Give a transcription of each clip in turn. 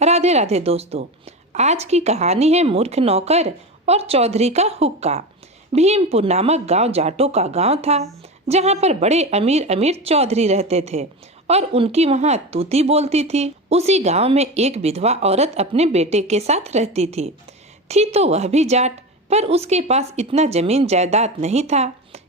राधे राधे दोस्तों। आज की कहानी है मूर्ख नौकर और चौधरी का हुक्का। भीमपुर नामक गांव जाटों का गांव था, जहां पर बड़े अमीर अमीर चौधरी रहते थे और उनकी वहां तूती बोलती थी। उसी गांव में एक विधवा औरत अपने बेटे के साथ रहती थी तो वह भी जाट, पर उसके पास इतना जमीन जायदाद नहीं था,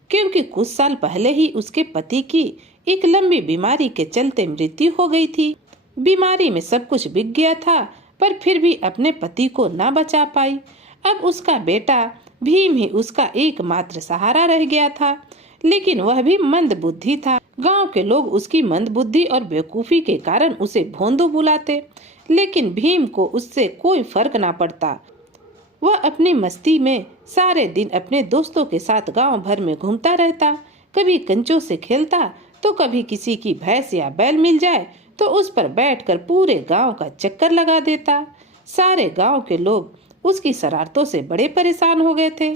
क्योंकि कुछ साल पहले ही उसके पति की एक लंबी बीमारी के चलते मृत्यु हो गई थी। बीमारी में सब कुछ बिक गया था, पर फिर भी अपने पति को ना बचा पाई। अब उसका बेटा भीम ही उसका एकमात्र सहारा रह गया था, लेकिन वह भी मंद बुद्धि था। गांव के लोग उसकी मंद बुद्धि और बेवकूफी के कारण उसे भोंदू बुलाते, लेकिन भीम को उससे कोई फर्क ना पड़ता। वह अपनी मस्ती में सारे दिन अपने दोस्तों के साथ गांव भर में घूमता रहता। कभी कंचों से खेलता तो कभी किसी की भैंस या बैल मिल जाए तो उस पर बैठकर पूरे गांव का चक्कर लगा देता। सारे गांव के लोग उसकी शरारतों से बड़े परेशान हो गए थे।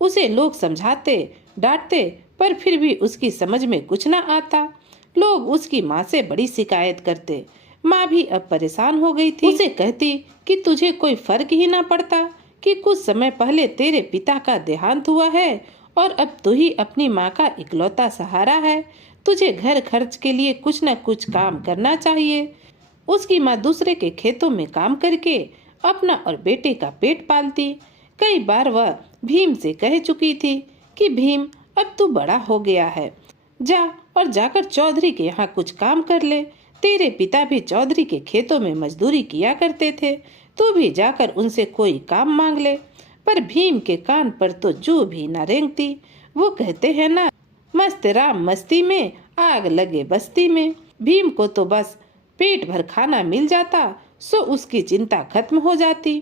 उसे लोग समझाते डांटते, पर फिर भी उसकी समझ में कुछ न आता। लोग उसकी माँ से बड़ी शिकायत करते। माँ भी अब परेशान हो गई थी। उसे कहती कि तुझे कोई फर्क ही ना पड़ता कि कुछ समय पहले तेरे पिता का देहांत हुआ है और अब तू ही अपनी माँ का इकलौता सहारा है। तुझे घर खर्च के लिए कुछ न कुछ काम करना चाहिए। उसकी माँ दूसरे के खेतों में काम करके अपना और बेटे का पेट पालती। कई बार वह भीम से कह चुकी थी कि भीम, अब तू बड़ा हो गया है, जा और जाकर चौधरी के यहाँ कुछ काम कर ले। तेरे पिता भी चौधरी के खेतों में मजदूरी किया करते थे, तू भी जाकर उनसे कोई काम मांग ले। पर भीम के कान पर तो जू भी न रेंगती। वो कहते हैं ना, मस्त राम मस्ती में, आग लगे बस्ती में। भीम को तो बस पेट भर खाना मिल जाता, सो उसकी चिंता खत्म हो जाती।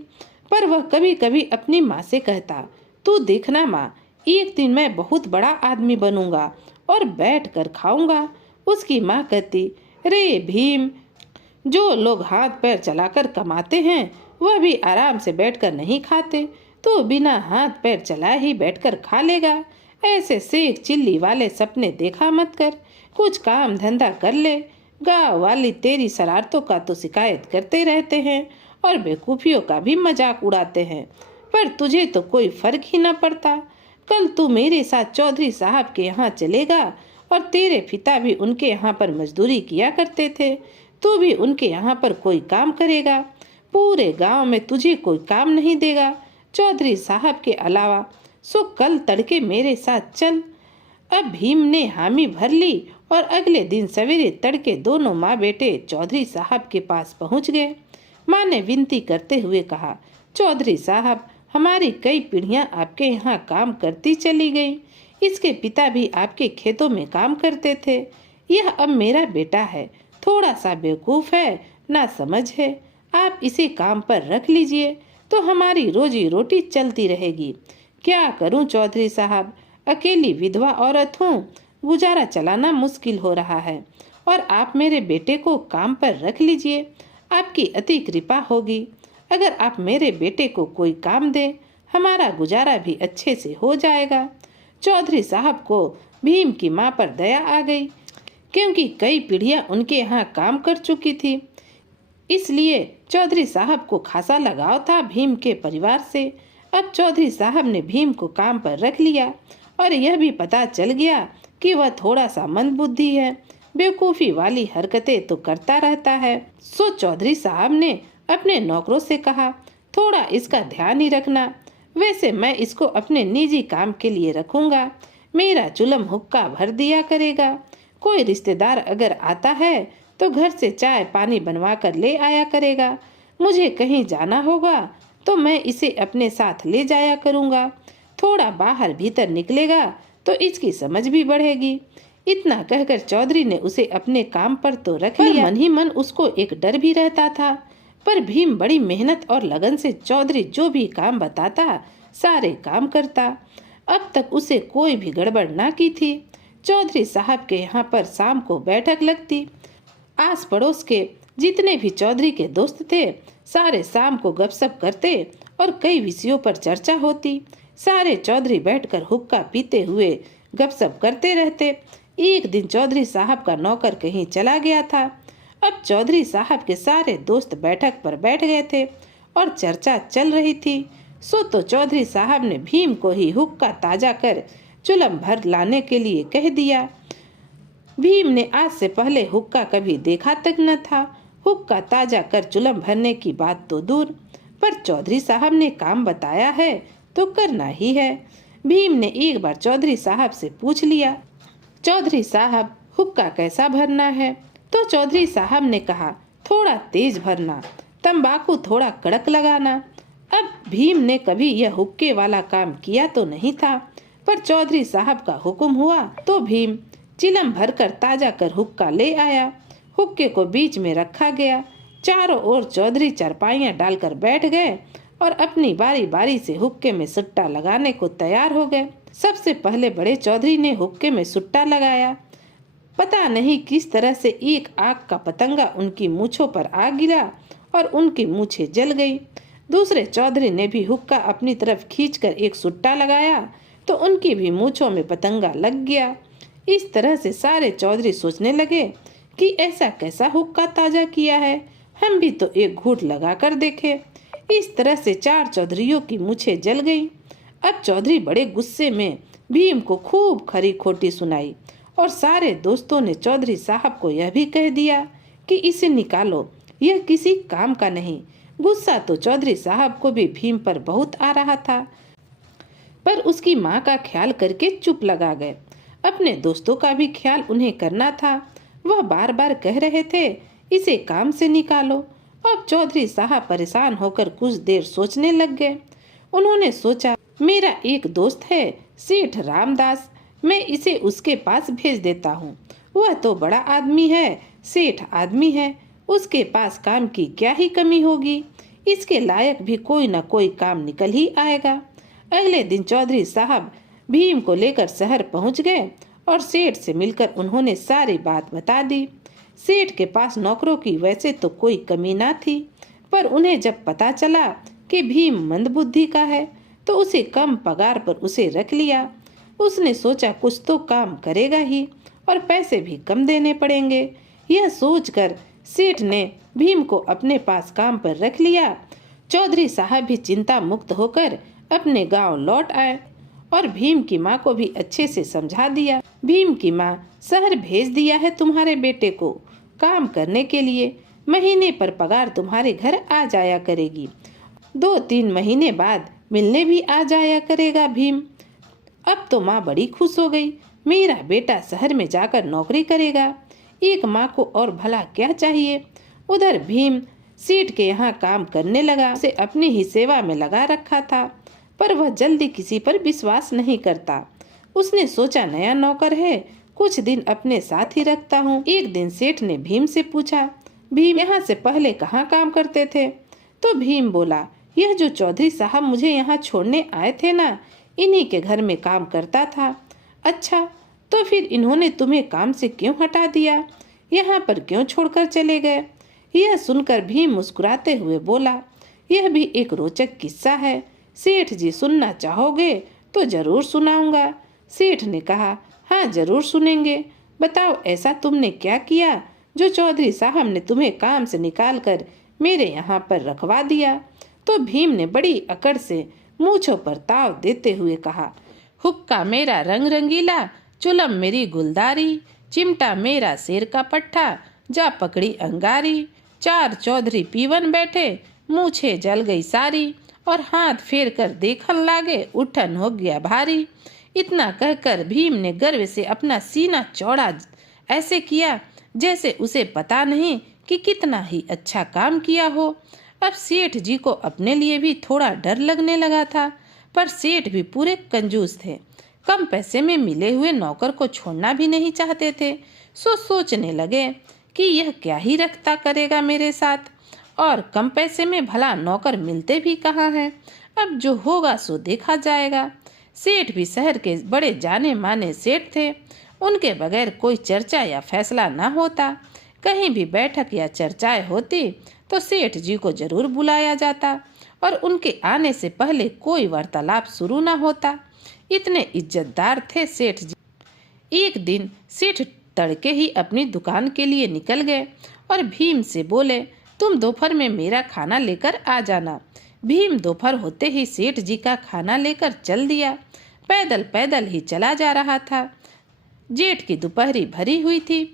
पर वह कभी कभी अपनी माँ से कहता, तू देखना माँ, एक दिन मैं बहुत बड़ा आदमी बनूंगा और बैठ कर खाऊंगा। उसकी माँ कहती, रे भीम, जो लोग हाथ पैर चलाकर कमाते हैं वह भी आराम से बैठकर नहीं खाते, तो बिना हाथ पैर चलाए ही बैठकर खा लेगा। ऐसे सेक चिल्ली वाले सपने देखा मत कर, कुछ काम धंधा कर ले। गाँव वाली तेरी शरारतों का तो शिकायत करते रहते हैं और बेवकूफियों का भी मजाक उड़ाते हैं, पर तुझे तो कोई फर्क ही न पड़ता। कल तू मेरे साथ चौधरी साहब के यहाँ चलेगा और तेरे पिता भी उनके यहाँ पर मजदूरी किया करते थे, तू भी उनके यहाँ पर कोई काम करेगा। पूरे गांव में तुझे कोई काम नहीं देगा चौधरी साहब के अलावा, सो कल तड़के मेरे साथ चल। अब भीम ने हामी भर ली और अगले दिन सवेरे तड़के दोनों माँ बेटे चौधरी साहब के पास पहुँच गए। माँ ने विनती करते हुए कहा, चौधरी साहब, हमारी कई पीढ़ियां आपके यहाँ काम करती चली गई। इसके पिता भी आपके खेतों में काम करते थे। यह अब मेरा बेटा है, थोड़ा सा बेवकूफ़ है, ना समझ है। आप इसे काम पर रख लीजिए तो हमारी रोजी रोटी चलती रहेगी। क्या करूं चौधरी साहब, अकेली विधवा औरत हूँ, गुजारा चलाना मुश्किल हो रहा है और आप मेरे बेटे को काम पर रख लीजिए, आपकी अति कृपा होगी। अगर आप मेरे बेटे को कोई काम दें, हमारा गुजारा भी अच्छे से हो जाएगा। चौधरी साहब को भीम की माँ पर दया आ गई, क्योंकि कई पीढ़ियां उनके यहाँ काम कर चुकी थी, इसलिए चौधरी साहब को खासा लगाव था भीम के परिवार से। अब चौधरी साहब ने भीम को काम पर रख लिया और यह भी पता चल गया कि वह थोड़ा सा मंदबुद्धि है, बेवकूफ़ी वाली हरकतें तो करता रहता है। सो चौधरी साहब ने अपने नौकरों से कहा, थोड़ा इसका ध्यान ही रखना। वैसे मैं इसको अपने निजी काम के लिए रखूंगा, मेरा चुलम हुक्का भर दिया करेगा। कोई रिश्तेदार अगर आता है तो घर से चाय पानी बनवा कर ले आया करेगा। मुझे कहीं जाना होगा तो मैं इसे अपने साथ ले जाया करूँगा। थोड़ा बाहर भीतर निकलेगा तो इसकी समझ भी बढ़ेगी। इतना कहकर चौधरी ने उसे अपने काम पर तो रख लिया, मन ही मन उसको एक डर भी रहता था। पर भीम बड़ी मेहनत और लगन से चौधरी जो भी काम बताता सारे काम करता। अब तक उसे कोई भी गड़बड़ ना की थी। चौधरी साहब के यहाँ पर शाम को बैठक लगती। आस पड़ोस के जितने भी चौधरी के दोस्त थे सारे शाम को गपशप करते और कई विषयों पर चर्चा होती। सारे चौधरी बैठकर हुक्का पीते हुए गपशप करते रहते। एक दिन चौधरी साहब का नौकर कहीं चला गया था अब चौधरी साहब के सारे दोस्त बैठक पर बैठ गए थे और चर्चा चल रही थी। सो तो चौधरी साहब ने भीम को ही हुक्का ताजा कर चुलम भर लाने के लिए कह दिया। भीम ने आज से पहले हुक्का कभी देखा तक न था। हुक्का ताजा कर चुलम भरने की बात तो दूर, पर चौधरी साहब ने काम बताया है तो करना ही है। भीम ने एक बार चौधरी साहब से पूछ लिया, चौधरी साहब हुक्का कैसा भरना है? तो चौधरी साहब ने कहा, थोड़ा तेज भरना, तंबाकू थोड़ा कड़क लगाना। अब भीम ने कभी यह हुक्के वाला काम किया तो नहीं था, पर चौधरी साहब का हुक्म हुआ तो भीम चिलम भरकर ताजा कर हुक्का ले आया। हुक्के को बीच में रखा गया। चारों ओर चौधरी चारपाइयां डालकर बैठ गए और अपनी बारी बारी से हुक्के में सुट्टा लगाने को तैयार हो गए। सबसे पहले बड़े चौधरी ने हुक्के में सुट्टा लगाया। पता नहीं किस तरह से एक आग का पतंगा उनकी मूंछों पर आ गिरा और उनकी मूंछें जल गई। दूसरे चौधरी ने भी हुक्का अपनी तरफ खींचकर एक सुट्टा लगाया तो उनकी भी मूंछों में पतंगा लग गया। इस तरह से सारे चौधरी सोचने लगे कि ऐसा कैसा हुक्का ताजा किया है, हम भी तो एक घूंट लगा कर देखे। इस तरह से 4 चौधरियों की मूंछें जल गईं। अब चौधरी बड़े गुस्से में भीम को खूब खरी खोटी सुनाई और सारे दोस्तों ने चौधरी साहब को यह भी कह दिया कि इसे निकालो, यह किसी काम का नहीं। गुस्सा तो चौधरी साहब को भी भीम पर बहुत आ रहा था, पर उसकी माँ का ख्याल करके चुप लगा गए। अपने दोस्तों का भी ख्याल उन्हें करना था। वह बार बार कह रहे थे, इसे काम से निकालो। अब चौधरी साहब परेशान होकर कुछ देर सोचने लग गए। उन्होंने सोचा, मेरा एक दोस्त है सेठ रामदास, मैं इसे उसके पास भेज देता हूँ। वह तो बड़ा आदमी है, सेठ आदमी है, उसके पास काम की क्या ही कमी होगी। इसके लायक भी कोई न कोई काम निकल ही आएगा। अगले दिन चौधरी साहब भीम को लेकर शहर पहुंच गए और सेठ से मिलकर उन्होंने सारी बात बता दी। सेठ के पास नौकरों की वैसे तो कोई कमी ना थी, पर उन्हें जब पता चला कि भीम मंदबुद्धि का है तो उसे कम पगार पर उसे रख लिया। उसने सोचा कुछ तो काम करेगा ही और पैसे भी कम देने पड़ेंगे। यह सोचकर सेठ ने भीम को अपने पास काम पर रख लिया। चौधरी साहब भी चिंता मुक्त होकर अपने गांव लौट आए और भीम की माँ को भी अच्छे से समझा दिया। भीम की माँ, शहर भेज दिया है तुम्हारे बेटे को काम करने के लिए, महीने पर पगार तुम्हारे घर आ जाया करेगी। 2-3 महीने बाद मिलने भी आ जाया करेगा भीम। अब तो माँ बड़ी खुश हो गई, मेरा बेटा शहर में जाकर नौकरी करेगा। एक माँ को और भला क्या चाहिए। उधर भीम सेठ के यहाँ काम करने लगा। उसे अपनी ही सेवा में लगा रखा था, पर वह जल्दी किसी पर विश्वास नहीं करता। उसने सोचा, नया नौकर है, कुछ दिन अपने साथ ही रखता हूँ। एक दिन सेठ ने भीम से पूछा, भीम यहाँ से पहले कहाँ काम करते थे? तो भीम बोला, यह जो चौधरी साहब मुझे यहाँ छोड़ने आए थे ना, इन्हीं के घर में काम करता था। अच्छा, तो फिर इन्होंने तुम्हें काम से क्यों हटा दिया? यहाँ पर क्यों छोड़कर चले गए? यह सुनकर भीम मुस्कुराते हुए बोला, यह भी एक रोचक किस्सा है। सेठ जी सुनना चाहोगे तो जरूर सुनाऊंगा। सेठ ने कहा, हाँ जरूर सुनेंगे। बताओ ऐसा तुमने क्या किया जो चौधरी साहब ने तुम्हें काम से निकालकर मेरे यहाँ पर रखवा दिया? तो भीम ने बड़ी अकड़ से मूंछों पर ताव देते हुए कहा, हुक्का मेरा रंग रंगीला, चुलम मेरी गुलदारी, चिमटा मेरा शेर का पट्ठा, जा पकड़ी अंगारी। 4 चौधरी पीवन बैठे, मूछे जल गई सारी, और हाथ फेर कर देखन लागे, उठन हो गया भारी। इतना कहकर भीम ने गर्व से अपना सीना चौड़ा ऐसे किया जैसे उसे पता नहीं कि कितना ही अच्छा काम किया हो। अब सेठ जी को अपने लिए भी थोड़ा डर लगने लगा था, पर सेठ भी पूरे कंजूस थे। कम पैसे में मिले हुए नौकर को छोड़ना भी नहीं चाहते थे। सोचने लगे कि यह क्या ही रखता करेगा मेरे साथ, और कम पैसे में भला नौकर मिलते भी कहाँ हैं। अब जो होगा सो देखा जाएगा। सेठ भी शहर के बड़े जाने माने सेठ थे, उनके बगैर कोई चर्चा या फैसला ना होता। कहीं भी बैठक या चर्चाएं होती तो सेठ जी को जरूर बुलाया जाता और उनके आने से पहले कोई वार्तालाप शुरू ना होता। इतने इज्जतदार थे सेठ जी। एक दिन सेठ तड़के ही अपनी दुकान के लिए निकल गए और भीम से बोले, तुम दोपहर में मेरा खाना लेकर आ जाना। भीम दोपहर होते ही सेठ जी का खाना लेकर चल दिया। पैदल पैदल ही चला जा रहा था। जेठ की दोपहरी भरी हुई थी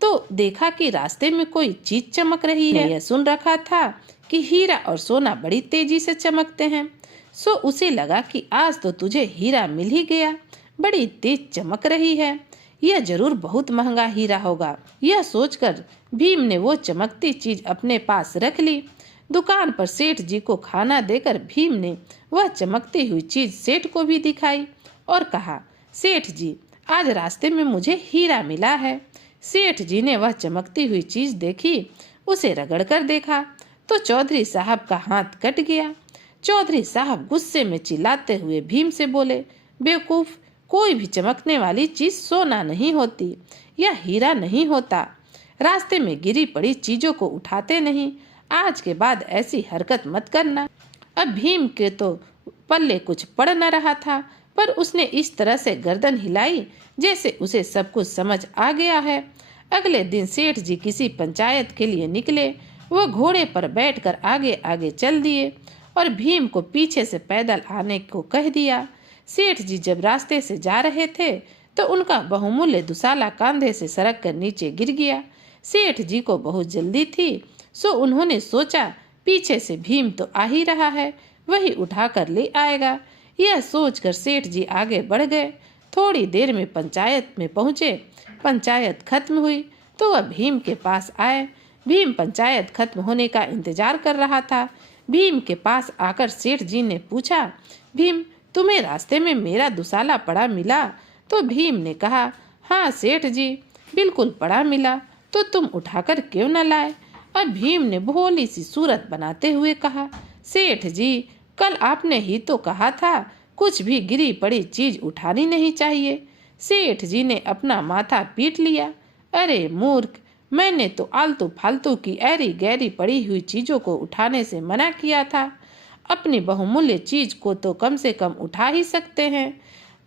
तो देखा कि रास्ते में कोई चीज चमक रही है। यह सुन रखा था कि हीरा और सोना बड़ी तेजी से चमकते हैं, सो उसे लगा कि आज तो तुझे हीरा मिल ही गया, बड़ी तेज चमक रही है, यह जरूर बहुत महंगा हीरा होगा। यह सोचकर भीम ने वो चमकती चीज अपने पास रख ली। दुकान पर सेठ जी को खाना देकर भीम ने वह चमकती हुई चीज सेठ को भी दिखाई और कहा, सेठ जी, आज रास्ते में मुझे हीरा मिला है। सेठ जी ने वह चमकती हुई चीज देखी, उसे रगड़कर देखा तो चौधरी साहब का हाथ कट गया। चौधरी साहब गुस्से में चिल्लाते हुए भीम से बोले, बेवकूफ, कोई भी चमकने वाली चीज सोना नहीं होती, यह हीरा नहीं होता। रास्ते में गिरी पड़ी चीजों को उठाते नहीं, आज के बाद ऐसी हरकत मत करना। अब भीम के तो पल्ले कुछ पड़ न रहा था, पर उसने इस तरह से गर्दन हिलाई जैसे उसे सब कुछ समझ आ गया है। अगले दिन सेठ जी किसी पंचायत के लिए निकले। वो घोड़े पर बैठकर आगे आगे चल दिए और भीम को पीछे से पैदल आने को कह दिया। सेठ जी जब रास्ते से जा रहे थे तो उनका बहुमूल्य दुसाला कंधे से सरक कर नीचे गिर गया। सेठ जी को बहुत जल्दी थी, सो उन्होंने सोचा पीछे से भीम तो आ ही रहा है, वही उठाकर ले आएगा। यह सोचकर सेठ जी आगे बढ़ गए। थोड़ी देर में पंचायत में पहुंचे। पंचायत खत्म हुई तो वह भीम के पास आए। भीम पंचायत खत्म होने का इंतजार कर रहा था। भीम के पास आकर सेठ जी ने पूछा, भीम, तुम्हें रास्ते में मेरा दुसाला पड़ा मिला? तो भीम ने कहा, हाँ सेठ जी, बिल्कुल पड़ा मिला, तो तुम उठाकर क्यों न लाए? अब भीम ने भोली सी सूरत बनाते हुए कहा, सेठ जी, कल आपने ही तो कहा था कुछ भी गिरी पड़ी चीज उठानी नहीं चाहिए। सेठ जी ने अपना माथा पीट लिया। अरे मूर्ख, मैंने तो आलतू फालतू की ऐरी गैरी पड़ी हुई चीजों को उठाने से मना किया था। अपनी बहुमूल्य चीज को तो कम से कम उठा ही सकते हैं।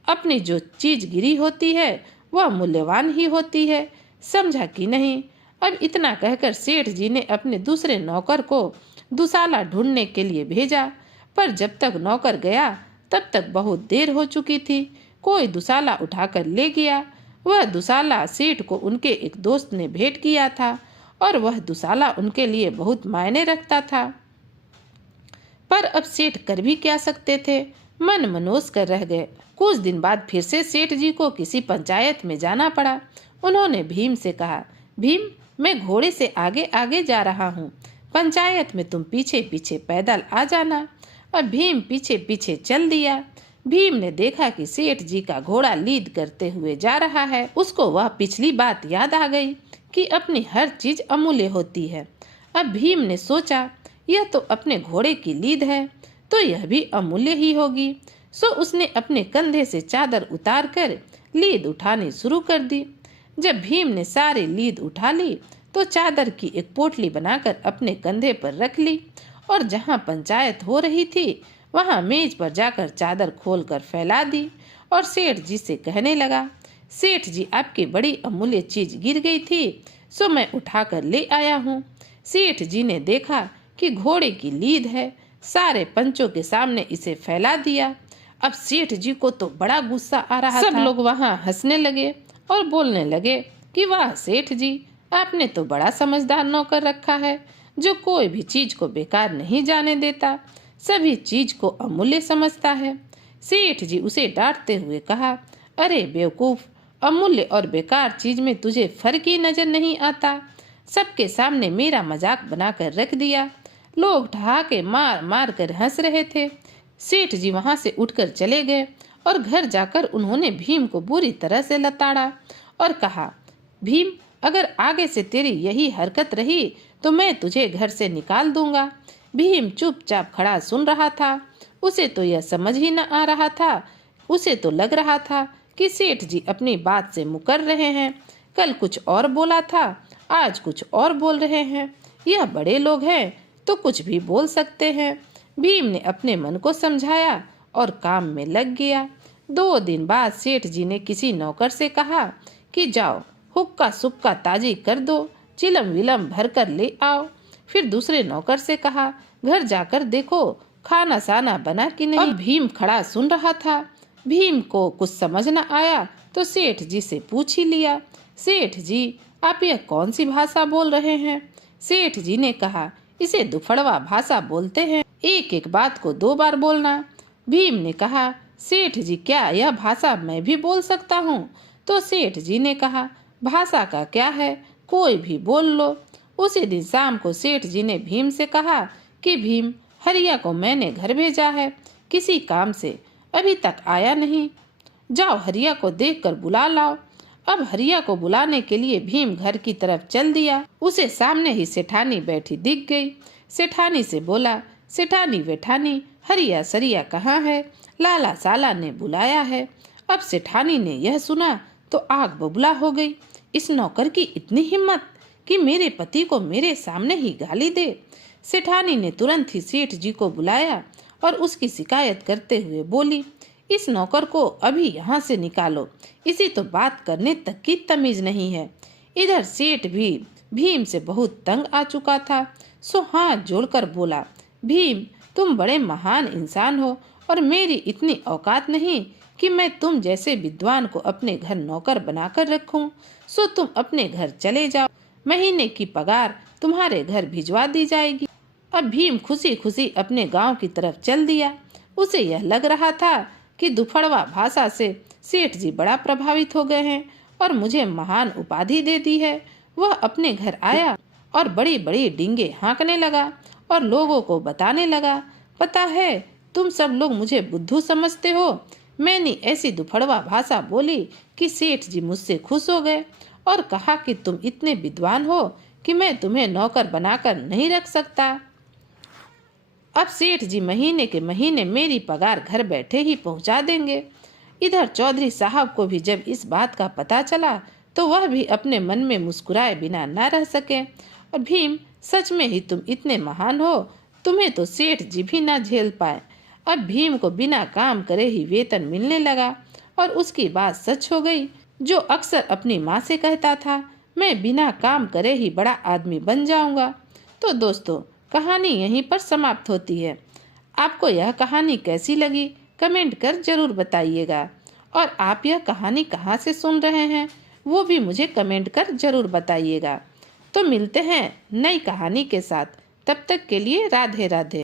अपनी जो चीज गिरी होती है वह मूल्यवान ही होती है, समझा कि नहीं? अब इतना कहकर सेठ जी ने अपने दूसरे नौकर को दुसाला ढूंढने के लिए भेजा, पर जब तक नौकर गया तब तक बहुत देर हो चुकी थी। कोई दुसाला उठाकर ले गया। वह दुसाला सेठ को उनके एक दोस्त ने भेंट किया था और वह दुसाला उनके लिए बहुत मायने रखता था। पर अब सेठ कर भी क्या सकते थे, मन मनोज कर रह गए। कुछ दिन बाद फिर से सेठ जी को किसी पंचायत में जाना पड़ा। उन्होंने भीम से कहा, भीम, मैं घोड़े से आगे आगे जा रहा हूँ, पंचायत में तुम पीछे पीछे पैदल आ जाना। और भीम पीछे पीछे चल दिया। भीम ने देखा कि सेठ जी का घोड़ा लीद करते हुए जा रहा है। उसको वह पिछली बात याद आ गई कि अपनी हर चीज अमूल्य होती है। अब भीम ने सोचा, यह तो अपने घोड़े की लीद है, तो यह भी अमूल्य ही होगी। सो उसने अपने कंधे से चादर उतार कर लीद उठानी शुरू कर दी। जब भीम ने सारी लीद उठा ली तो चादर की एक पोटली बनाकर अपने कंधे पर रख ली और जहाँ पंचायत हो रही थी वहाँ मेज पर जाकर चादर खोलकर फैला दी और सेठ जी से कहने लगा, सेठ जी, आपकी बड़ी अमूल्य चीज गिर गई थी, सो मैं उठाकर ले आया हूँ। सेठ जी ने देखा कि घोड़े की लीद है, सारे पंचों के सामने इसे फैला दिया। अब सेठ जी को तो बड़ा गुस्सा आ रहा था। सब लोग वहाँ हंसने लगे और बोलने लगे कि वाह सेठ जी, आपने तो बड़ा समझदार नौकर रखा है, जो कोई भी चीज को बेकार नहीं जाने देता, सभी चीज को अमूल्य समझता है। सेठ जी उसे डांटते हुए कहा, अरे बेवकूफ, अमूल्य और बेकार चीज में तुझे फर्क ही नजर नहीं आता। सबके सामने मेरा मजाक बनाकर रख दिया। लोग ठहाके मार मार कर हंस रहे थे। सेठ जी वहां से उठकर चले गए और घर जाकर उन्होंने भीम को बुरी तरह से लताड़ा और कहा, भीम, अगर आगे से तेरी यही हरकत रही तो मैं तुझे घर से निकाल दूंगा। भीम चुपचाप खड़ा सुन रहा था। उसे तो यह समझ ही न आ रहा था। उसे तो लग रहा था कि सेठ जी अपनी बात से मुकर रहे हैं। कल कुछ और बोला था, आज कुछ और बोल रहे हैं। यह बड़े लोग हैं तो कुछ भी बोल सकते हैं। भीम ने अपने मन को समझाया और काम में लग गया। 2 दिन बाद सेठ जी ने किसी नौकर से कहा कि जाओ हुक्का सुक्का ताजी कर दो, चिलम विलम भर कर ले आओ। फिर दूसरे नौकर से कहा, घर जाकर देखो खाना साना बना कि नहीं। अब भीम खड़ा सुन रहा था। भीम को कुछ समझ न आया तो सेठ जी से पूछ ही लिया, सेठ जी आप यह कौन सी भाषा बोल रहे हैं? सेठ जी ने कहा, इसे दुफड़वा भाषा बोलते हैं, एक एक बात को 2 बार बोलना। भीम ने कहा, सेठ जी क्या यह भाषा मैं भी बोल सकता हूँ? तो सेठ जी ने कहा, भाषा का क्या है, कोई भी बोल लो। उसी दिन शाम को सेठ जी ने भीम से कहा कि भीम, हरिया को मैंने घर भेजा है किसी काम से, अभी तक आया नहीं, जाओ हरिया को देखकर बुला लाओ। अब हरिया को बुलाने के लिए भीम घर की तरफ चल दिया। उसे सामने ही सेठानी बैठी दिख गई। सेठानी से बोला, सेठानी वेठानी, हरिया सरिया कहाँ है? लाला साला ने बुलाया है। अब सेठानी ने यह सुना तो आग बबूला हो गई। इस नौकर की इतनी हिम्मत कि मेरे पति को मेरे सामने ही गाली दे। सेठानी ने तुरंत ही सेठ जी को बुलाया और उसकी शिकायत करते हुए बोली, इस नौकर को अभी यहाँ से निकालो, इसी तो बात करने तक की तमीज नहीं है। इधर सेठ भी भीम से बहुत तंग आ चुका था, सो हाथ जोड़कर बोला, भीम तुम बड़े महान इंसान हो और मेरी इतनी औकात नहीं कि मैं तुम जैसे विद्वान को अपने घर नौकर बनाकर रखूं, सो तुम अपने घर चले जाओ, महीने की पगार तुम्हारे घर भिजवा दी जाएगी। अब भीम खुशी खुशी अपने गांव की तरफ चल दिया। उसे यह लग रहा था कि दुफड़वा भाषा से सेठ जी बड़ा प्रभावित हो गए हैं और मुझे महान उपाधि दे दी है। वह अपने घर आया और बड़ी बड़ी डींगे हाँकने लगा और लोगों को बताने लगा, पता है तुम सब लोग मुझे बुद्धू समझते हो, मैंने ऐसी दुफड़वा भाषा बोली कि सेठ जी मुझसे खुश हो गए और कहा कि तुम इतने विद्वान हो कि मैं तुम्हें नौकर बनाकर नहीं रख सकता। अब सेठ जी महीने के महीने मेरी पगार घर बैठे ही पहुंचा देंगे। इधर चौधरी साहब को भी जब इस बात का पता चला तो वह भी अपने मन में मुस्कुराए बिना न रह सके। और भीम, सच में ही तुम इतने महान हो, तुम्हें तो सेठ जी भी ना झेल पाए। अब भीम को बिना काम करे ही वेतन मिलने लगा और उसकी बात सच हो गई जो अक्सर अपनी माँ से कहता था, मैं बिना काम करे ही बड़ा आदमी बन जाऊंगा। तो दोस्तों, कहानी यहीं पर समाप्त होती है। आपको यह कहानी कैसी लगी कमेंट कर जरूर बताइएगा और आप यह कहानी कहाँ से सुन रहे हैं वो भी मुझे कमेंट कर जरूर बताइएगा। तो मिलते हैं नई कहानी के साथ, तब तक के लिए राधे राधे।